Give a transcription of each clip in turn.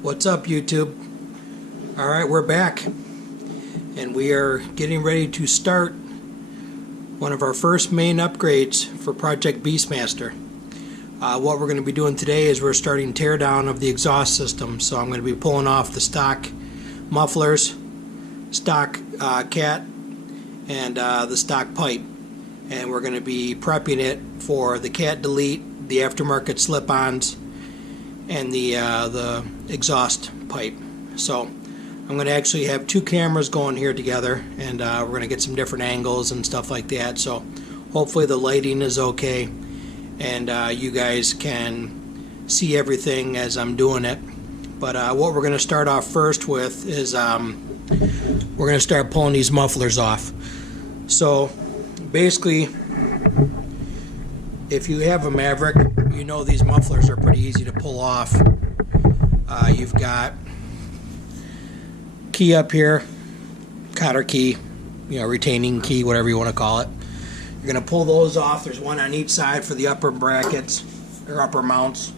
What's up, YouTube? Alright, we're back and we are getting ready to start one of our first main upgrades for Project Beastmaster. What we're going to be doing today is we're starting teardown of the exhaust system. So I'm going to be pulling off the stock mufflers, stock cat, and the stock pipe, and we're going to be prepping it for the cat delete, the aftermarket slip-ons, and the exhaust pipe. So I'm going to actually have two cameras going here together, and we're going to get some different angles and stuff like that. So hopefully the lighting is okay, and you guys can see everything as I'm doing it. But what we're going to start off first with is we're going to start pulling these mufflers off. So basically, if you have a Maverick, you know these mufflers are pretty easy to pull off. You've got key up here, cotter key, retaining key, whatever you want to call it. You're going to pull those off. There's one on each side for the upper brackets or upper mounts,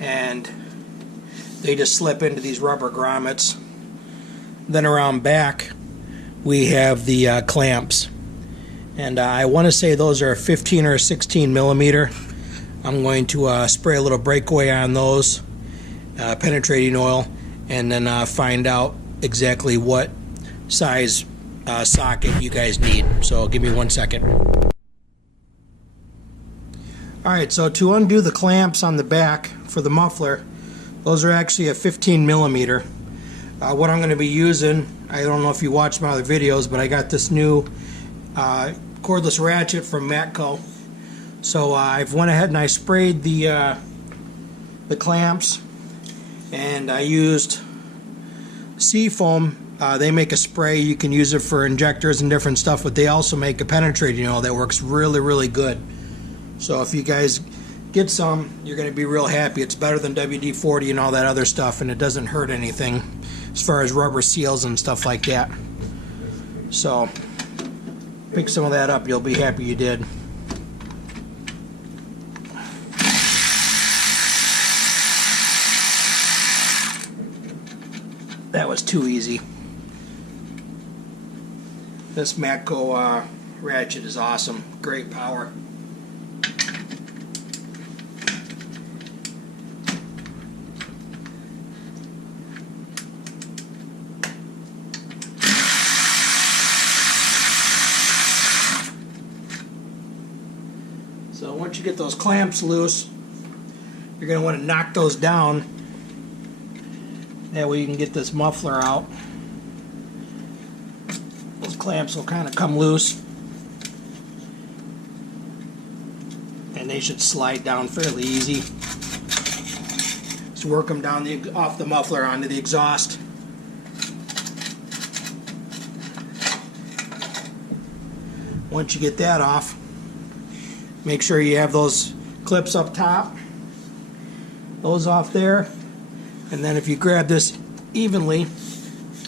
and they just slip into these rubber grommets. Then around back we have the clamps, and I want to say those are 15 or 16 millimeter. I'm going to spray a little breakaway on those, penetrating oil, and then find out exactly what size socket you guys need. So give me 1 second. Alright, so to undo the clamps on the back for the muffler, those are actually a 15 millimeter. What I'm going to be using, I don't know if you watched my other videos, but I got this new cordless ratchet from Matco. So I've went ahead and I sprayed the clamps, and I used Seafoam. They make a spray. You can use it for injectors and different stuff, but they also make a penetrating oil that works really good. So if you guys get some, you're going to be real happy. It's better than WD-40 and all that other stuff, and it doesn't hurt anything as far as rubber seals and stuff like that. So pick some of that up. You'll be happy you did. That was too easy. This Matco ratchet is awesome. Great power. So once you get those clamps loose, you're going to want to knock those down. That way you can get this muffler out. Those clamps will kind of come loose, and they should slide down fairly easy. Just work them down off the muffler onto the exhaust. Once you get that off, make sure you have those clips up top, those off there. And then if you grab this evenly,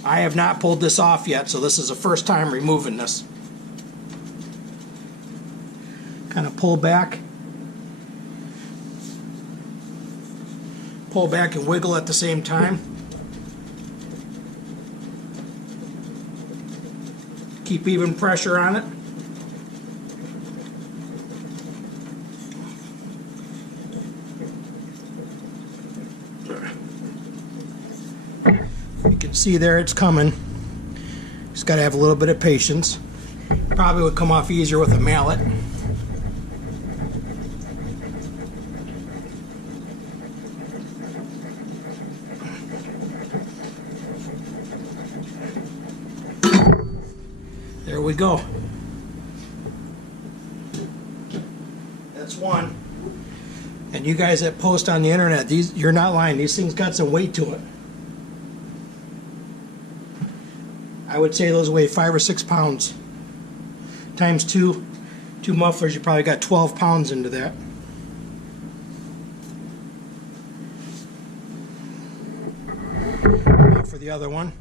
I have not pulled this off yet, so this is the first time removing this. Kind of pull back and wiggle at the same time. Keep even pressure on it. You can see there it's coming. Just got to have a little bit of patience. Probably would come off easier with a mallet. There we go. That's one. And you guys that post on the internet, you're not lying. These things got some weight to it. I would say those weigh 5 or 6 pounds. Times two mufflers, you probably got 12 pounds into that. Now for the other one.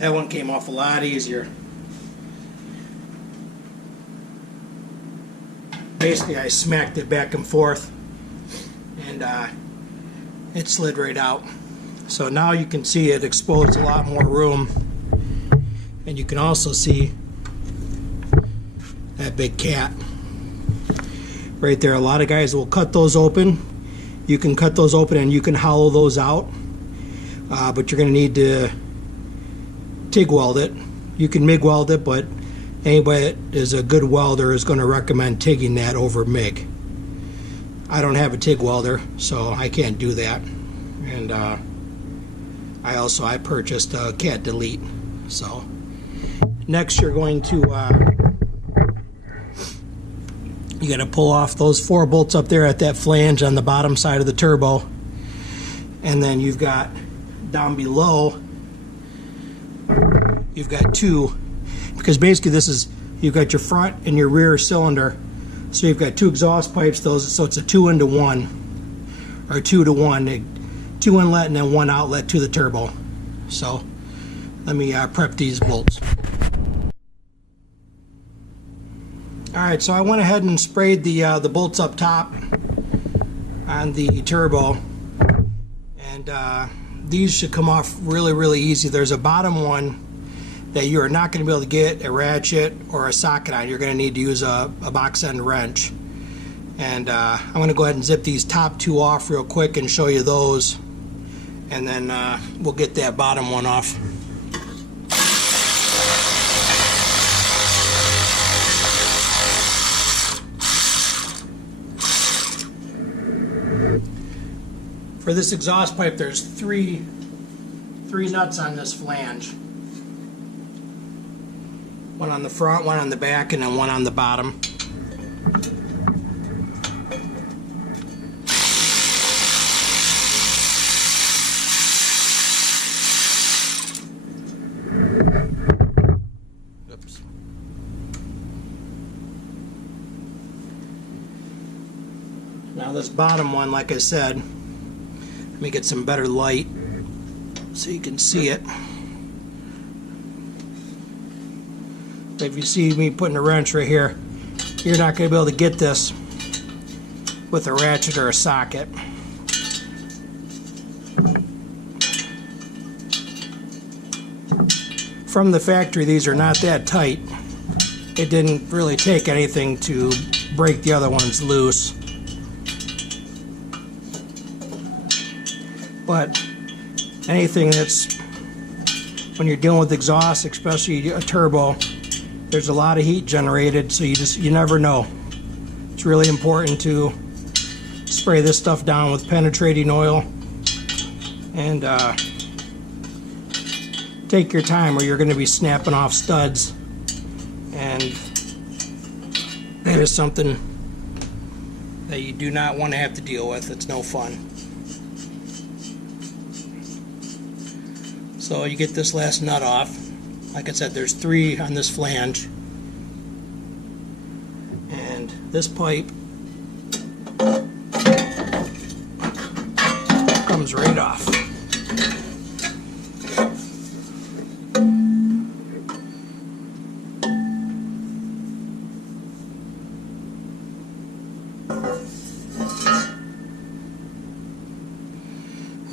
That one came off a lot easier. Basically, I smacked it back and forth, and it slid right out. So now you can see it exposed a lot more room, and you can also see that big cat right there. A lot of guys will cut those open. You can cut those open and you can hollow those out, but you're going to need to TIG weld it. You can MIG weld it, but anybody that is a good welder is going to recommend TIGging that over MIG. I don't have a TIG welder, so I can't do that. And I purchased a cat delete. So next you're going to you got to pull off those 4 bolts up there at that flange on the bottom side of the turbo, and then you've got down below you've got 2, because basically this is, you've got your front and your rear cylinder, so you've got 2 exhaust pipes, so it's a 2 into 1 or 2 to 1, 2 inlet and then 1 outlet to the turbo. So let me prep these bolts. Alright, so I went ahead and sprayed the bolts up top on the turbo, and these should come off really easy. There's a bottom one that you are not going to be able to get a ratchet or a socket on. You're going to need to use a box end wrench. And I'm going to go ahead and zip these top 2 off real quick and show you those, and then we'll get that bottom one off. For this exhaust pipe, there's three nuts on this flange. One on the front, one on the back, and then one on the bottom. Oops. Now this bottom one, like I said, let me get some better light so you can see it. If you see me putting a wrench right here, you're not going to be able to get this with a ratchet or a socket. From the factory, these are not that tight. It didn't really take anything to break the other ones loose. But anything that's, when you're dealing with exhaust, especially a turbo, there's a lot of heat generated, so you never know. It's really important to spray this stuff down with penetrating oil, and take your time, or you're going to be snapping off studs, and that is something that you do not want to have to deal with. It's no fun. So you get this last nut off. Like I said, there's 3 on this flange, and this pipe comes right off.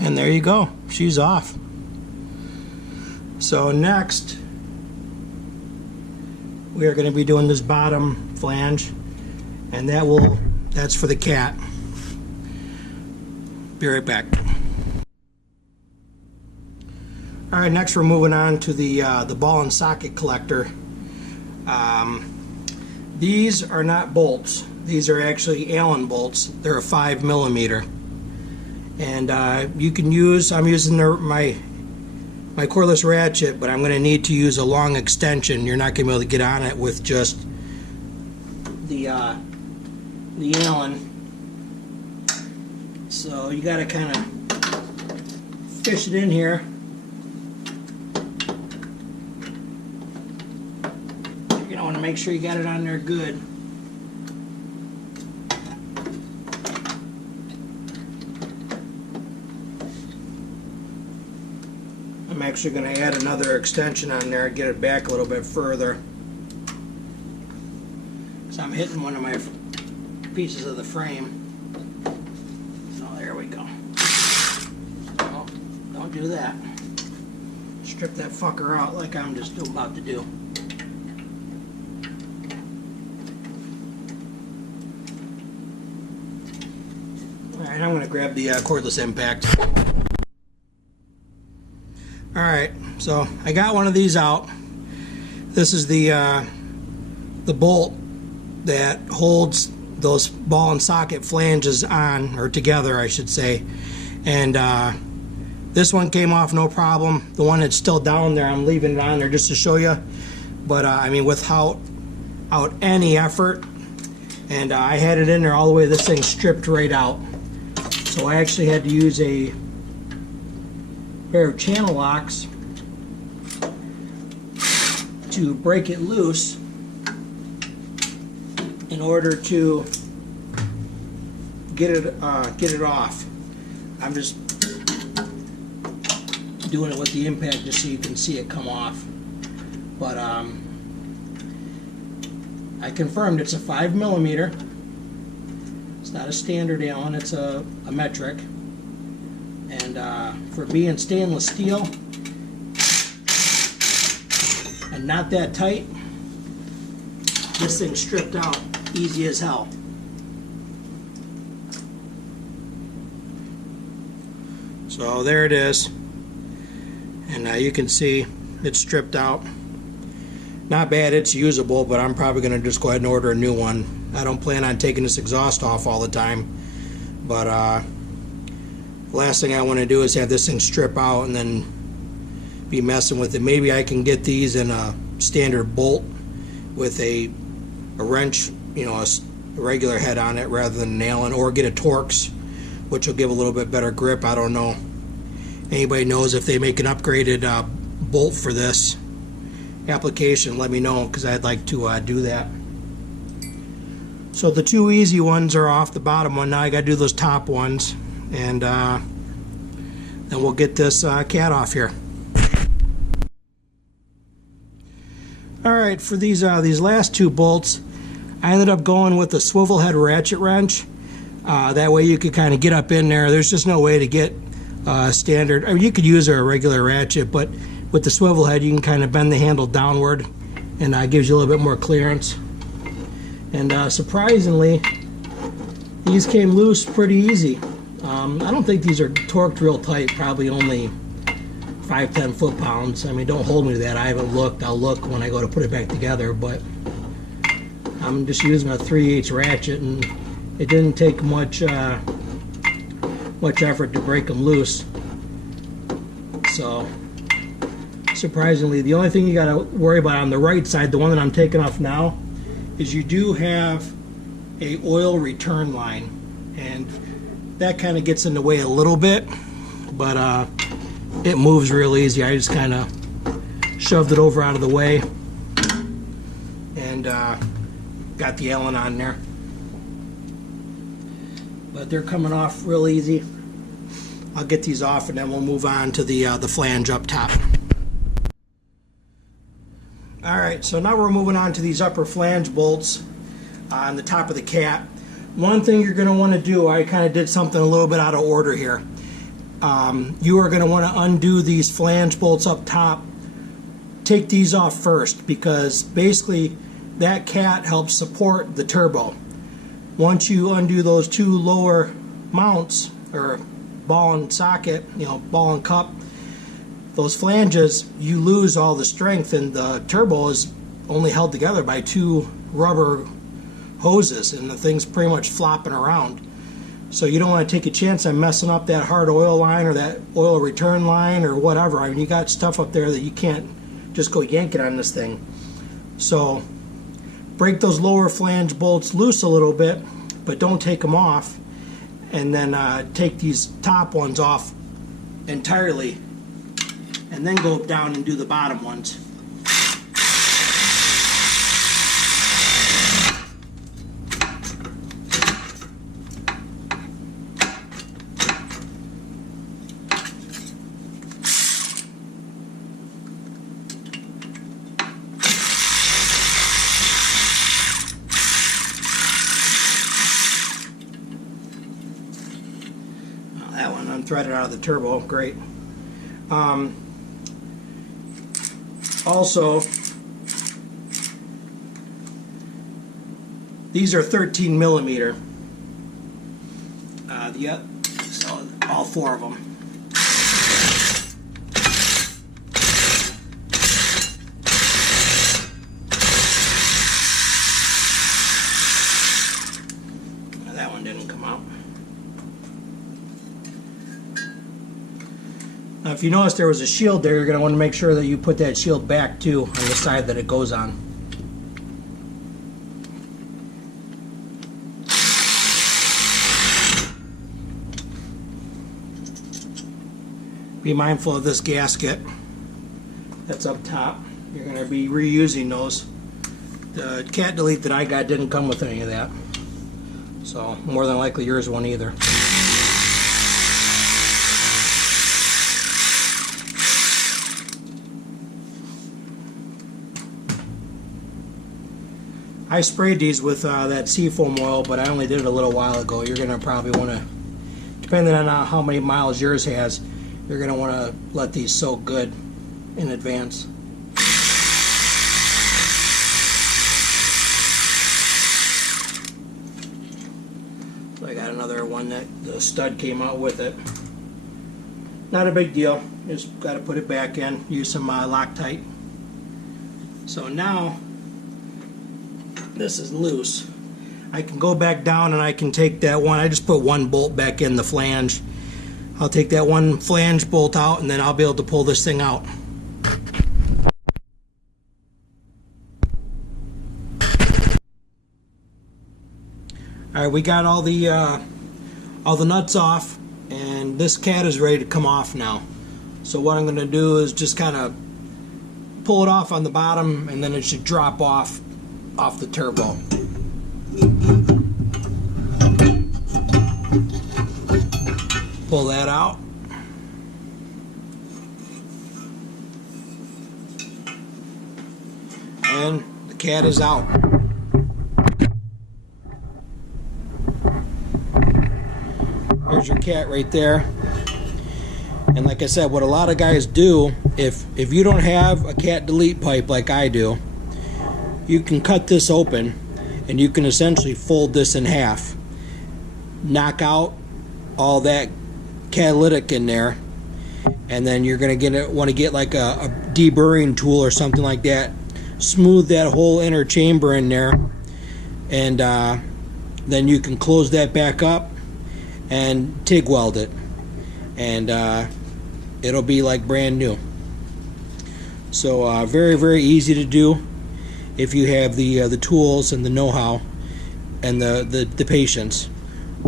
And there you go, she's off. So next, we are going to be doing this bottom flange, and that's for the cat. Be right back. Alright, next we're moving on to the ball and socket collector. These are not bolts. These are actually Allen bolts. They're a 5mm. And you can use, I'm using my cordless ratchet, but I'm going to need to use a long extension. You're not going to be able to get on it with just the Allen. So you got to kind of fish it in here. You're going to want to make sure you got it on there good. I'm actually going to add another extension on there and get it back a little bit further. So I'm hitting one of my pieces of the frame. Oh, there we go. Oh, don't do that. Strip that fucker out like I'm just about to do. Alright, I'm going to grab the cordless impact. Alright, so I got one of these out. This is the bolt that holds those ball and socket flanges on, or together I should say. And this one came off no problem. The one that's still down there, I'm leaving it on there just to show you. But I mean, without any effort, and I had it in there all the way, this thing stripped right out. So I actually had to use a pair of channel locks to break it loose in order to get it off. I'm just doing it with the impact just so you can see it come off. But I confirmed it's a 5mm. It's not a standard Allen, it's a metric. And for being stainless steel and not that tight, this thing stripped out easy as hell. So there it is, and you can see it's stripped out. Not bad, it's usable, but I'm probably going to just go ahead and order a new one. I don't plan on taking this exhaust off all the time, but last thing I want to do is have this thing strip out and then be messing with it. Maybe I can get these in a standard bolt with a wrench, you know, a regular head on it rather than an Allen, or get a Torx, which will give a little bit better grip. I don't know. Anybody knows if they make an upgraded bolt for this application, let me know, because I'd like to do that. So the two easy ones are off, the bottom one. Now I got to do those top ones, and then we'll get this cat off here. Alright, for these last two bolts, I ended up going with a swivel head ratchet wrench. That way you could kind of get up in there. There's just no way to get standard. I mean, you could use a regular ratchet, but with the swivel head you can kind of bend the handle downward, and gives you a little bit more clearance. And surprisingly, these came loose pretty easy. I don't think these are torqued real tight, probably only 5-10 foot-pounds. I mean, don't hold me to that. I haven't looked. I'll look when I go to put it back together, but I'm just using a 3/8 ratchet, and it didn't take much effort to break them loose. So surprisingly, the only thing you got to worry about on the right side, the one that I'm taking off now, is you do have a oil return line, and that kind of gets in the way a little bit, but it moves real easy. I just kind of shoved it over out of the way and got the Allen on there. But they're coming off real easy. I'll get these off and then we'll move on to the flange up top. Alright, so now we're moving on to these upper flange bolts on the top of the cat. One thing you're going to want to do, I kind of did something a little bit out of order here. You are going to want to undo these flange bolts up top. Take these off first, because basically that cat helps support the turbo. Once you undo those two lower mounts, or ball and socket, you know, ball and cup, those flanges, you lose all the strength, and the turbo is only held together by two rubber hoses, and the thing's pretty much flopping around. So you don't want to take a chance on messing up that hard oil line or that oil return line or whatever. I mean, you got stuff up there that you can't just go yank it on this thing. So break those lower flange bolts loose a little bit, but don't take them off, and then take these top ones off entirely, and then go down and do the bottom ones. threaded out of the turbo. Great. Also, these are 13 millimeter. So all 4 of them. That one didn't come out. Now, if you notice there was a shield there, you're going to want to make sure that you put that shield back too on the side that it goes on. Be mindful of this gasket that's up top. You're going to be reusing those. The cat delete that I got didn't come with any of that, so more than likely yours won't either. I sprayed these with that seafoam oil, but I only did it a little while ago. You're going to probably want to, depending on how many miles yours has, you're going to want to let these soak good in advance. So I got another one that the stud came out with it. Not a big deal. Just got to put it back in. Use some Loctite. So now this is loose. I can go back down and I can take that one. I just put one bolt back in the flange. I'll take that one flange bolt out and then I'll be able to pull this thing out. Alright, we got all the nuts off, and this cat is ready to come off now. So what I'm going to do is just kind of pull it off on the bottom, and then it should drop off the turbo. Pull that out. And the cat is out. Here's your cat right there. And like I said, what a lot of guys do, if you don't have a cat delete pipe like I do, you can cut this open and you can essentially fold this in half. Knock out all that catalytic in there, and then you're going to want to get like a deburring tool or something like that. Smooth that whole inner chamber in there, and then you can close that back up and TIG weld it, and it'll be like brand new. So very, very easy to do if you have the tools and the know-how and the patience.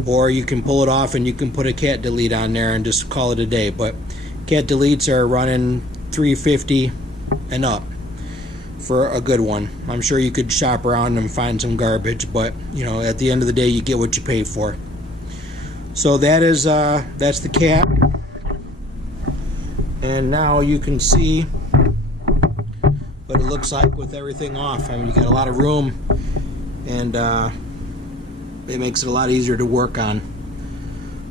Or you can pull it off and you can put a cat delete on there and just call it a day. But cat deletes are running $350 and up for a good one. I'm sure you could shop around and find some garbage, but you know, at the end of the day, you get what you pay for. So that is that's the cat, and now you can see what it looks like with everything off. I mean, you got a lot of room, and it makes it a lot easier to work on.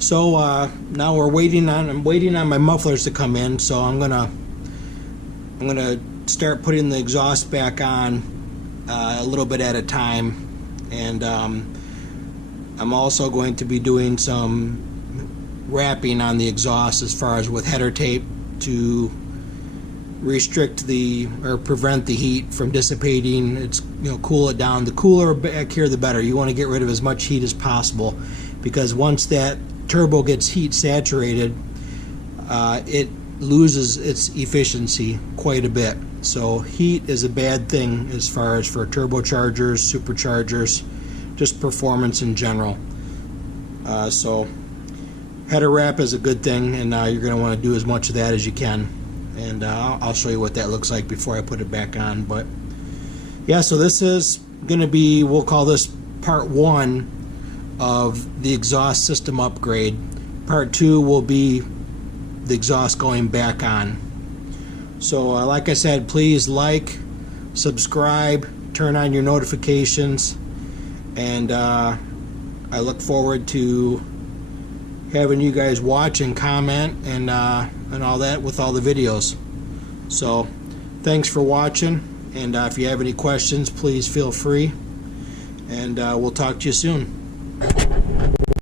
So now I'm waiting on my mufflers to come in. So I'm gonna start putting the exhaust back on a little bit at a time, and I'm also going to be doing some wrapping on the exhaust as far as with header tape to restrict or prevent the heat from dissipating. It's, you know, cool it down. The cooler back here, the better. You want to get rid of as much heat as possible, because once that turbo gets heat saturated, it loses its efficiency quite a bit. So heat is a bad thing as far as for turbochargers, superchargers, just performance in general. So header wrap is a good thing, and you're going to want to do as much of that as you can. And I'll show you what that looks like before I put it back on. But yeah, so this is going to be, we'll call this part 1 of the exhaust system upgrade. Part 2 will be the exhaust going back on. So like I said, please like, subscribe, turn on your notifications, and I look forward to having you guys watch and comment and all that with all the videos. So thanks for watching, and if you have any questions, please feel free, and we'll talk to you soon.